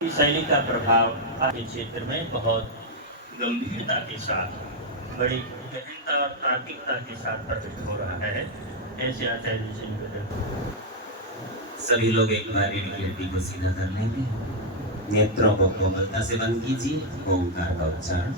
शैली का प्रभाव आपके क्षेत्र में बहुत गंभीरता के साथ, बड़ी गहनता और तार्किकता के साथ प्रकट हो रहा है। ऐसे आचार्य जी से निवेदन। सभी लोग एक बार रियलिटी को सीधा कर लेंगे, नेत्रों को कोमलता से बंद कीजिए, ओंकार का उच्चारण।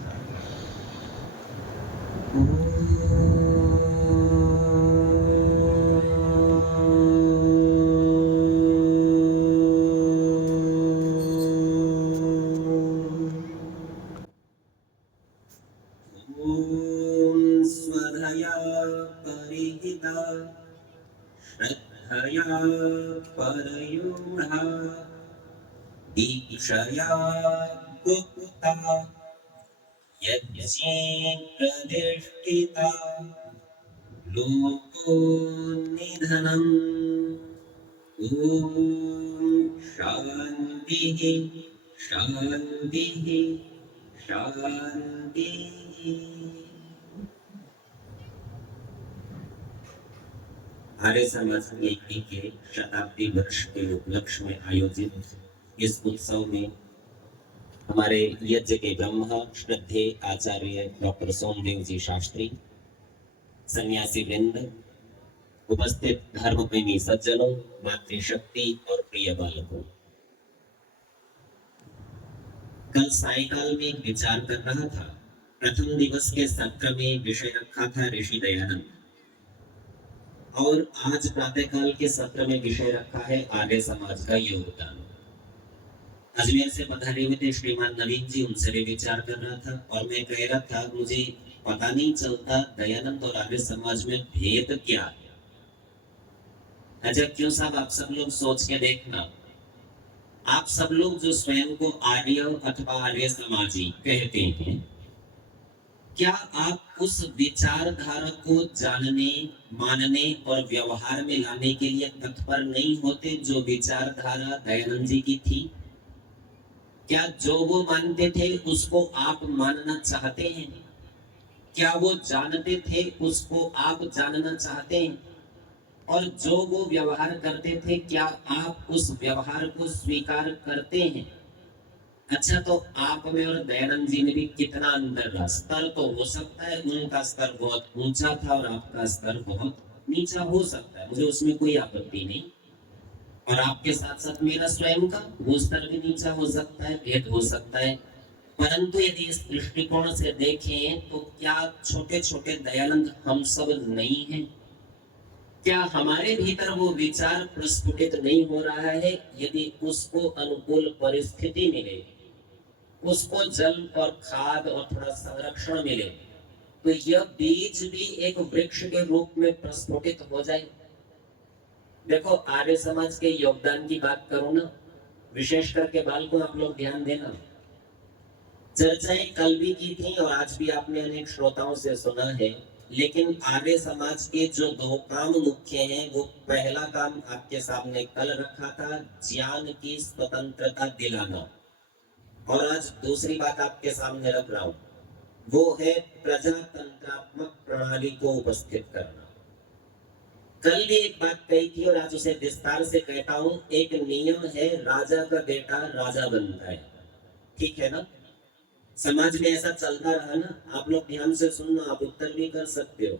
ओम स्वधया परिहिता श्रद्धया परयूढ़ा दीक्षया गुप्ता यज्ञे प्रतिष्ठिता लोको निधनम्। ओम शांतिः शांतिः शांतिः। आर्य समाज संगठन के शताब्दी वर्ष के उपलक्ष्य में आयोजित इस उत्सव में हमारे यज्ञ के ब्रह्मा श्रद्धे आचार्य डॉक्टर सोमदेव जी शास्त्री, सन्यासी वृंद, उपस्थित धर्म प्रेमी सज्जनों, मातृशक्ति और प्रिय बालकों, कल सायकाल में एक विचार कर रहा था। प्रथम दिवस के सत्र में विषय रखा था ऋषि दयानंद, और आज प्रातःकाल के सत्र में विषय रखा है आर्य समाज का योगदान। अजमेर से पधारे हुए थे श्रीमान नवीन जी, उनसे भी विचार कर रहा था और मैं कह रहा था मुझे पता नहीं चलता दयानंद और आर्य समाज में भेद क्या है। अच्छा क्यों साहब, आप सब लोग सोच के देखना, आप सब लोग जो स्वयं को आर्य अथवा आर्य समाजी कहते हैं, क्या आप उस विचारधारा को जानने, मानने और व्यवहार में लाने के लिए तत्पर नहीं होते जो विचारधारा दयानंद जी की थी? क्या जो वो मानते थे उसको आप मानना चाहते हैं? क्या वो जानते थे उसको आप जानना चाहते हैं? और जो वो व्यवहार करते थे, क्या आप उस व्यवहार को स्वीकार करते हैं? अच्छा, तो आप में और दयानंद जी में भी कितना अंतर रहा? स्तर तो हो सकता है उनका स्तर बहुत ऊंचा था और आपका स्तर बहुत नीचा हो सकता है, मुझे उसमें कोई आपत्ति नहीं। और आपके साथ साथ मेरा स्वयं का वो स्तर भी नीचा हो सकता है, भेद हो सकता है। परंतु यदि इस दृष्टिकोण से देखें तो क्या छोटे छोटे दयानंद हम सब नहीं हैं? क्या हमारे भीतर वो विचार प्रस्फुटित नहीं हो रहा है? यदि उसको अनुकूल परिस्थिति मिले, उसको जल और खाद और थोड़ा संरक्षण मिले, तो यह बीज भी एक वृक्ष के रूप में प्रस्फुटित हो जाए। देखो, आर्य समाज के योगदान की बात करो ना, विशेष करके बालकों आप लोग ध्यान देना। चर्चाएं कल भी की थी और आज भी आपने अनेक श्रोताओं से सुना है, लेकिन आर्य समाज के जो दो काम मुख्य हैं, वो पहला काम आपके सामने कल रखा था, ज्ञान की स्वतंत्रता दिलाना, और आज दूसरी बात आपके सामने रख रहा हूं, वो है प्रजातंत्रात्मक प्रणाली को उपस्थित करना। कल भी एक बात कही थी और आज उसे विस्तार से कहता हूं। एक नियम है, राजा का बेटा राजा बनता है, ठीक है ना? समाज में ऐसा चलता रहा ना, आप लोग ध्यान से सुनना, आप उत्तर भी कर सकते हो।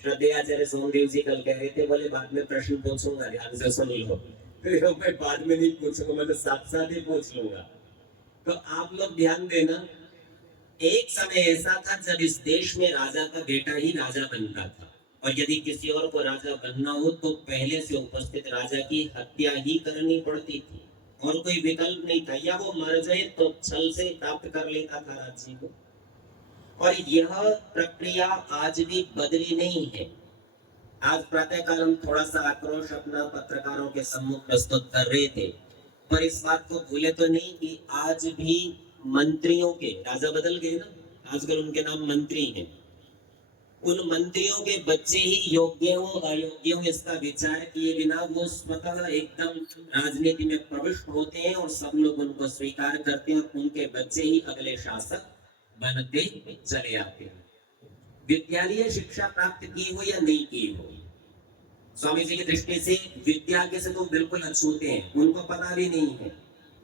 श्रद्धेय आचार्य सोमदेव जी कल कह रहे थे, बोले बाद में प्रश्न पूछूंगा, ध्यान से सुन लो। तो मैं बाद में नहीं पूछूंगा, मैं तो साथ साथ ही पूछ लूंगा। तो आप लोग ध्यान देना, एक समय ऐसा था जब इस देश में राजा का बेटा ही राजा बनता था, और यदि किसी और को राजा बनना हो तो पहले से उपस्थित राजा की हत्या ही करनी पड़ती थी, और कोई विकल्प नहीं था, या वो मर जाए तो छल से प्राप्त कर लेता था राज्य को। और यह प्रक्रिया आज भी बदली नहीं है। आज प्रातःकाल हम थोड़ा सा आक्रोश अपना पत्रकारों के सम्मुख प्रस्तुत कर रहे थे, पर इस बात को भूले तो नहीं कि आज भी मंत्रियों के, राजा बदल गए ना, आजकल उनके नाम मंत्री हैं, उन मंत्रियों के बच्चे ही योग्य हो अयोग्य हो इसका विचार किए बिना वो स्वतः एकदम राजनीति में प्रविष्ट होते हैं और सब लोग उनको स्वीकार करते हैं, उनके बच्चे ही अगले शासक बनते चले आते हैं। विद्यालय शिक्षा प्राप्त की हो या नहीं की हो, स्वामी जी की दृष्टि से विद्या के से तो बिल्कुल अछूते हैं, उनको पता भी नहीं है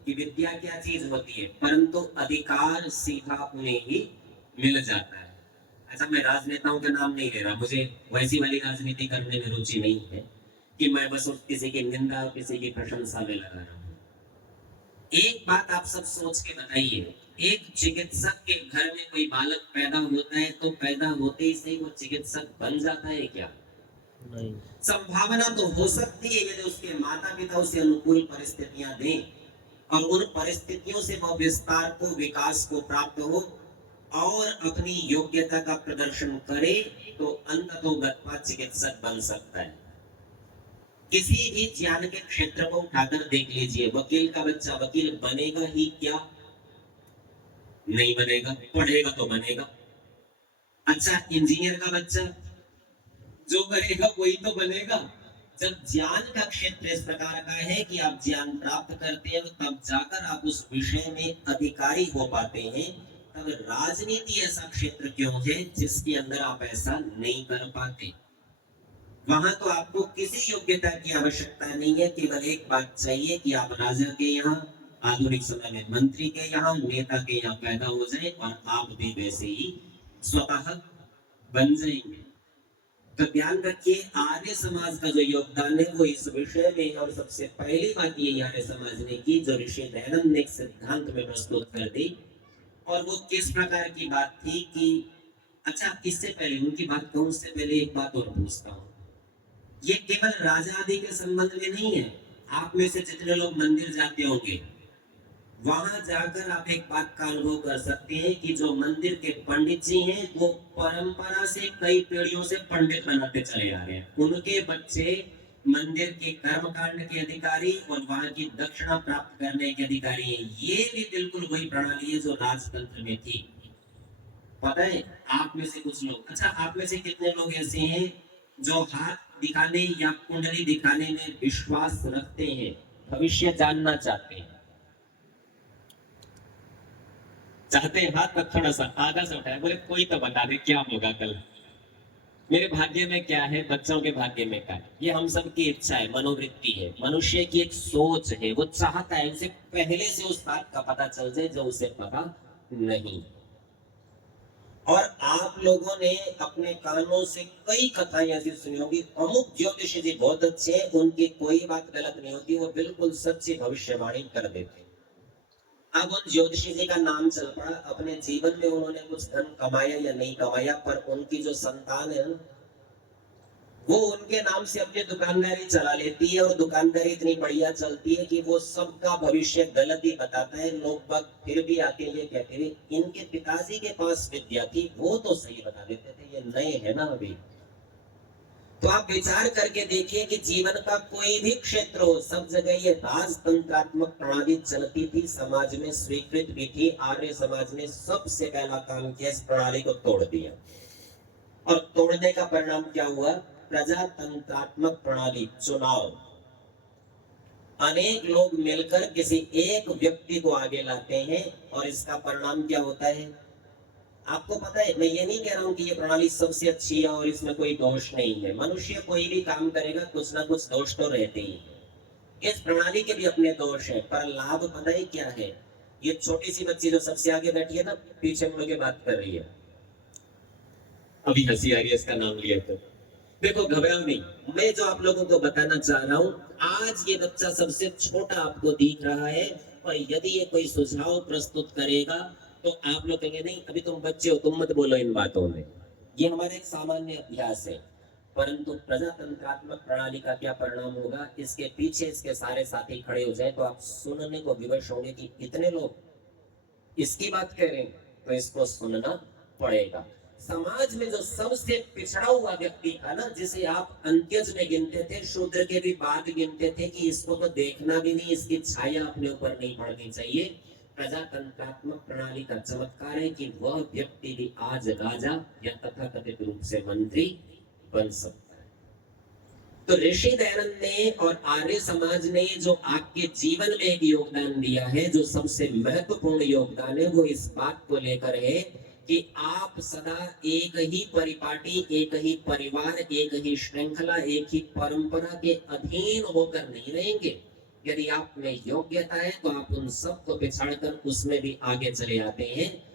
कि विद्या क्या चीज होती है, परंतु अधिकार सीधा उन्हें ही मिल जाता है। अच्छा, मैं राजनेताओं का नाम नहीं ले रहा, मुझे वैसी वाली राजनीति करने में रुचि नहीं है कि मैं बस किसी की निंदा और किसी की प्रशंसा में लगा रहा हूं। एक बात आप सब सोच के बताइए, एक चिकित्सक के घर में कोई बालक पैदा होता है तो पैदा होते ही से वो चिकित्सक बन जाता है क्या? नहीं। संभावना तो हो सकती है यदि उसके माता पिता उसे अनुकूल परिस्थितियां दें और उन परिस्थितियों से वह विस्तार को, विकास को प्राप्त हो और अपनी योग्यता का प्रदर्शन करे तो अंततोगत्वा चिकित्सक बन सकता है। किसी भी ज्ञान के क्षेत्र को उठाकर देख लीजिए, वकील का बच्चा वकील बनेगा ही क्या? नहीं बनेगा, पढ़ेगा तो बनेगा। अच्छा, इंजीनियर का बच्चा जो करेगा वही तो बनेगा। जब ज्ञान का क्षेत्र इस प्रकार का है कि आप ज्ञान प्राप्त करते हैं तब जाकर आप उस विषय में अधिकारी हो पाते हैं, तब राजनीति ऐसा क्षेत्र क्यों है जिसके अंदर आप ऐसा नहीं कर पाते? वहां तो आपको किसी योग्यता की आवश्यकता नहीं है, केवल एक बात चाहिए कि आप राजा के यहाँ, आधुनिक समय में मंत्री के यहाँ, नेता के यहाँ पैदा हो जाए और आप भी वैसे ही स्वतः बन जाएंगे। तो ध्यान रखिए, आर्य समाज का जो योगदान है वो इस विषय में, और सबसे पहली बात ये आर्य समाज ने की जो ऋषि दयानंद ने एक सिद्धांत में प्रस्तुत कर दी, और वो किस प्रकार की बात थी कि अच्छा, इससे पहले उनकी बात कहूं उससे पहले एक बात और पूछता हूं। ये केवल राजा आदि के संबंध में नहीं है। आप में से जितने लोग मंदिर जाते होंगे, वहां जाकर आप एक बात का अनुभव कर सकते हैं कि जो मंदिर के पंडित जी हैं वो परंपरा से कई पीढ़ियों से पंडित बनाते चले आ रहे हैं। उनके बच्चे मंदिर के कर्मकांड के अधिकारी और वहां की दक्षिणा प्राप्त करने के अधिकारी हैं। ये भी बिल्कुल वही प्रणाली है जो राजतंत्र में थी। पता है आप में से कुछ लोग, अच्छा आप में से कितने लोग ऐसे हैं जो हाथ दिखाने या कुंडली दिखाने में विश्वास रखते हैं, भविष्य जानना चाहते हैं? चाहते हैं हाथ पर थोड़ा सा आधा से उठाए, बोले कोई तो बता दे क्या होगा कल, मेरे भाग्य में क्या है, बच्चों के भाग्य में क्या है। ये हम सब की इच्छा है, मनोवृत्ति है, मनुष्य की एक सोच है, वो चाहता है उसे पहले से उस बात का पता चल जाए जो उसे पता नहीं। और आप लोगों ने अपने कानों से कई कथाएं ऐसी सुनी होगी, अमुक ज्योतिषी जी बहुत अच्छे हैं, उनकी कोई बात गलत नहीं होती, वो बिल्कुल सच्ची भविष्यवाणी कर देते। अब उन ज्योतिषी जी का नाम चल पड़ा, अपने जीवन में उन्होंने कुछ धन कमाया या नहीं कमाया, पर उनकी जो संतान है वो उनके नाम से अपनी दुकानदारी चला लेती है, और दुकानदारी इतनी बढ़िया चलती है कि वो सबका भविष्य गलत ही बताता है। लोग बाग फिर भी आके ये कहते हैं इनके पिताजी के पास विद्या थी, वो तो सही बता देते थे, ये नए है ना अभी। तो आप विचार करके देखिए कि जीवन का कोई भी क्षेत्र हो, सब जगह ये राजतंत्रात्मक प्रणाली चलती थी, समाज में स्वीकृत भी थी। आर्य समाज ने सबसे पहला काम किया, इस प्रणाली को तोड़ दिया, और तोड़ने का परिणाम क्या हुआ? प्रजातंत्रात्मक प्रणाली, चुनाव। अनेक लोग मिलकर किसी एक व्यक्ति को आगे लाते हैं, और इसका परिणाम क्या होता है आपको पता है। मैं ये नहीं कह रहा हूं कि ये प्रणाली सबसे अच्छी है और इसमें कोई दोष नहीं है। मनुष्य कोई भी काम करेगा कुछ ना कुछ दोष तो रहते ही है। इस प्रणाली के भी अपने दोष है, पर लाभ पता है क्या है? ये छोटी सी बच्ची जो सबसे आगे बैठी है ना, पीछे मुड़ के बात कर रही है, अभी हंसी आ रही है इसका नाम लिया तो। देखो घबराओ नहीं, मैं जो आप लोगों को बताना चाह रहा हूं, आज ये बच्चा सबसे छोटा आपको दिख रहा है, और यदि ये कोई सुझाव प्रस्तुत करेगा तो आप लोग कहेंगे नहीं अभी तुम बच्चे हो, तुम मत बोलो इन बातों में। ये हमारा एक सामान्य अभ्यास है। परंतु प्रजातंत्रात्मक प्रणाली का क्या परिणाम होगा, इसके पीछे इसके सारे साथी खड़े हो जाए तो आप सुनने को विवश होंगे कि इतने लोग इसकी बात कह रहे हैं, तो इसको सुनना पड़ेगा। समाज में जो सबसे पिछड़ा हुआ व्यक्ति था ना, जिसे आप अंत्यज में गिनते थे, शूद्र के भी बाद गिनते थे कि इसको तो देखना भी नहीं, इसकी छाया अपने ऊपर नहीं पड़नी चाहिए, प्रजातंत्रात्मक प्रणाली का चमत्कार है कि वह व्यक्ति भी आज राजा या तथाकथित रूप से मंत्री बन सकता है। तो ऋषि दयानंद ने और आर्य समाज ने जो आपके जीवन में एक योगदान दिया है, जो सबसे महत्वपूर्ण योगदान है, वो इस बात को लेकर है कि आप सदा एक ही परिपाटी, एक ही परिवार, एक ही श्रृंखला, एक ही परंपरा के अधीन होकर नहीं रहेंगे। यदि आप में योग्यता है तो आप उन सबको पिछाड़कर उसमें भी आगे चले आते हैं